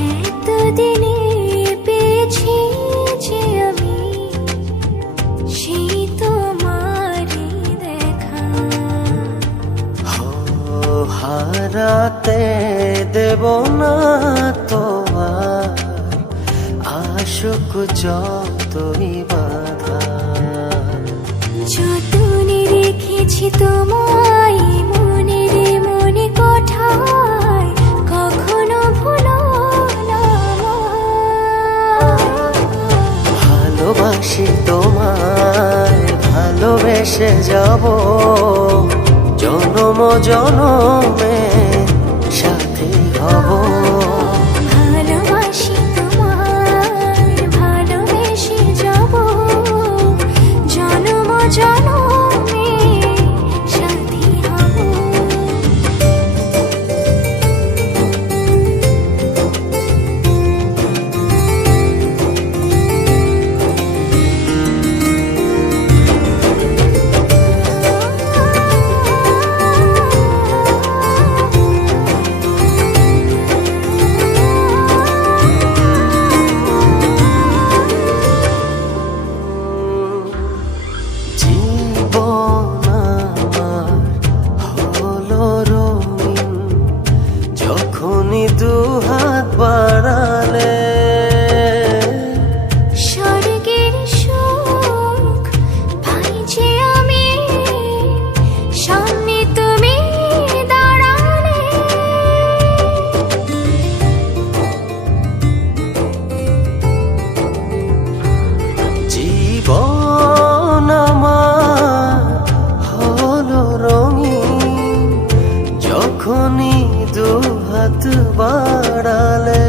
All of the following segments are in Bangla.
এতদিনে পেয়েছি যে আমি সেই তোমারই দেখা। হারাতে দেব না তোমার আশুক যতই বাধা। যতনে রেখেছি তোমায় মনের মনে কোঠায়, কখনো ভুলো না। ভালোবাসি তোমায়, ভালোবেসে যাব জনম জনমে সাথী হব। ভালোবাসি তোমায়, ভালোবেসে যাব জনম জনমে সাথী হব। জীবন আমার হলো রঙিন যখনই দুহাত বাড়ালে। স্বর্গের সুখ পাই যে আমি সামনে তুমি দাঁড়ালে। জীবন আমার হলো রঙিন যখনই দুহাত বাড়ালে।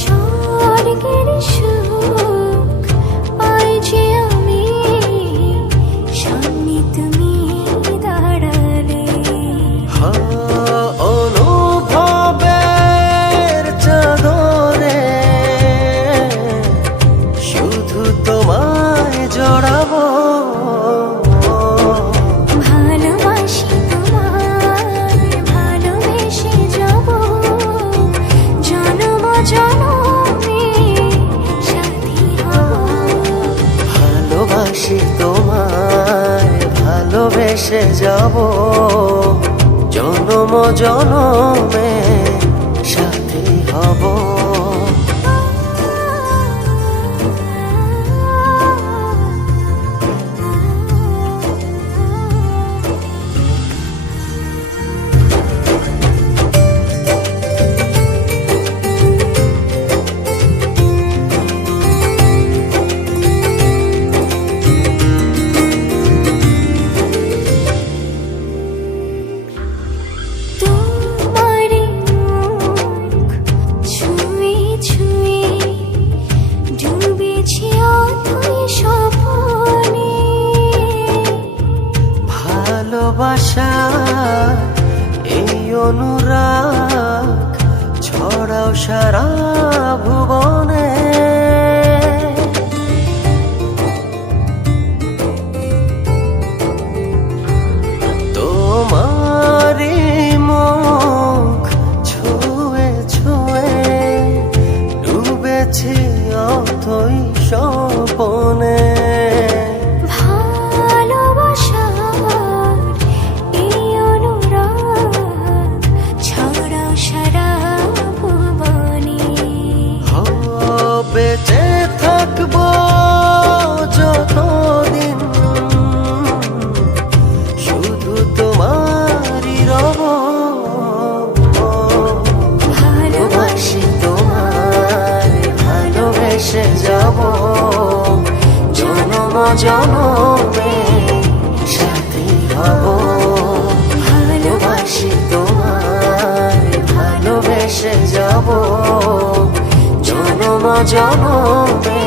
স্বর্গের সুখ পাই যে আমি সামনে তুমি দাঁড়ালে। অনুভবের চাদরে শুধু তোমায় জড়াবো। ভালোবাসি তোমায়, ভালোবেসে যাব জনম জনমে সাথী হব। ভালোবাসি তোমায়, ভালোবেসে যাব জনম জনমে সাথী হব। তোমার মুখ ছুঁয়ে ছুঁয়ে ডুবেছি অথই স্বপ্নে। ভালোবাসা এই অনুরাগ ছড়াও সারা ভুবনে। তোমারি মুখ ছুঁয়ে ছুঁয়ে ডুবেছি অথই স্বপনে। ভালোবাসার এই অনুরাগ ছড়াও সারা ভুবনে। বেঁচে থাকবো যতদিন শুধু তোমারই রব। ভালোবাসি তোমায়, ভালোবেসে যাব জনম জনমে সাথী হব। ভালোবাসি তোমায়, ভালোবেসে যাব জনম জনমে